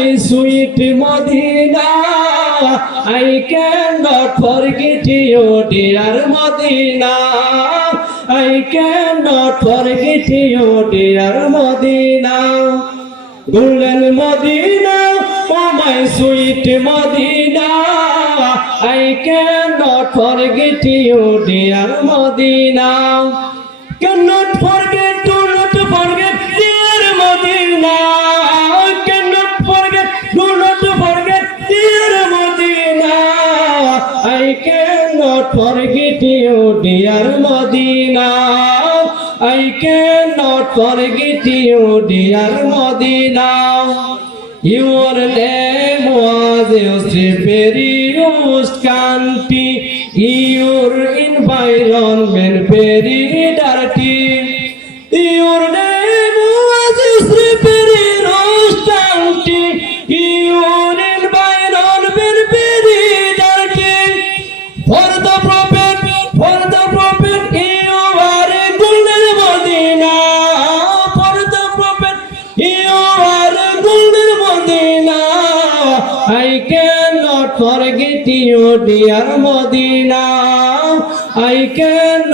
my sweet Medina. I cannot forget you, dear Medina. I cannot forget you, dear Medina. Golden Medina, oh my sweet Medina. I cannot forget you, dear Medina. Cannot forget, do not forget, dear Medina. Cannot forget, do not forget, dear Medina. I cannot forget you, dear Medina. I cannot forget you, dear Medina. Your name was used very used country. Your environment very dirty. Your name was used very used country. Your environment very dirty. For the prophet, you are a golden Medina. For the prophet, you are a golden Medina. I cannot forget you, dear Medina. I cannot